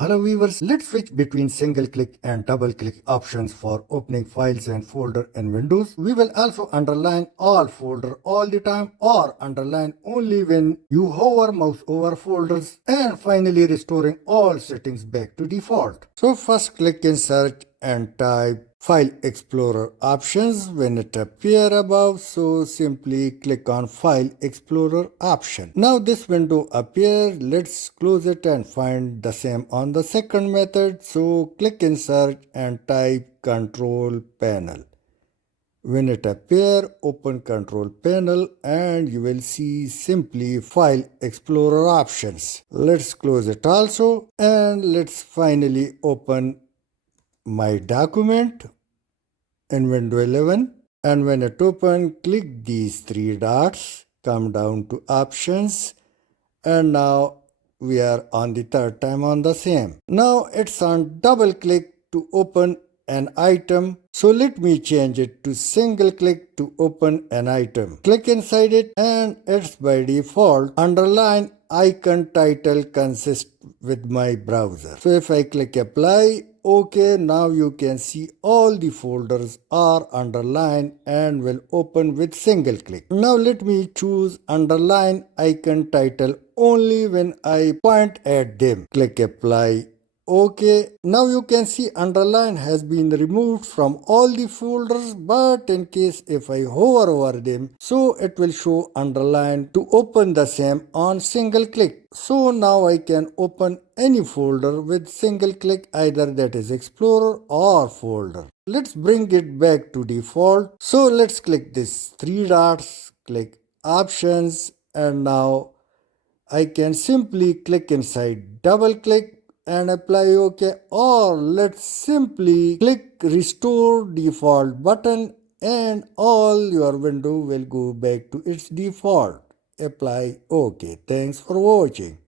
Hello viewers, let's switch between single click and double click options for opening files and folder in Windows. We will also underline all folder all the time or underline only when you hover mouse over folders, and finally restoring all settings back to default. So first click in search and type File Explorer options when it appears above, so simply click on File Explorer option. Now this window appears. Let's close it and find the same on the second method. So click in search and type Control Panel. When it appears, open Control Panel and you will see simply File Explorer options. Let's close it also and let's finally open my document in window 11, and when it opens, click these three dots, come down to options, and now we are on the third time on the same. Now it's on double click to open an item, so let me change it to single click to open an item. Click inside it and it's by default underline icon title consists with my browser. So if I click apply, okay, now you can see all the folders are underlined and will open with single click. Now let me choose underline icon title only when I point at them. Click apply. Okay, now you can see underline has been removed from all the folders, but in case if I hover over them, so it will show underline to open the same on single click. So now I can open any folder with single click, either that is Explorer or folder. Let's bring it back to default. So let's click this three dots, click options, and now I can simply click inside double click and apply OK, or let's simply click restore default button and all your window will go back to its default. Apply OK. Thanks for watching.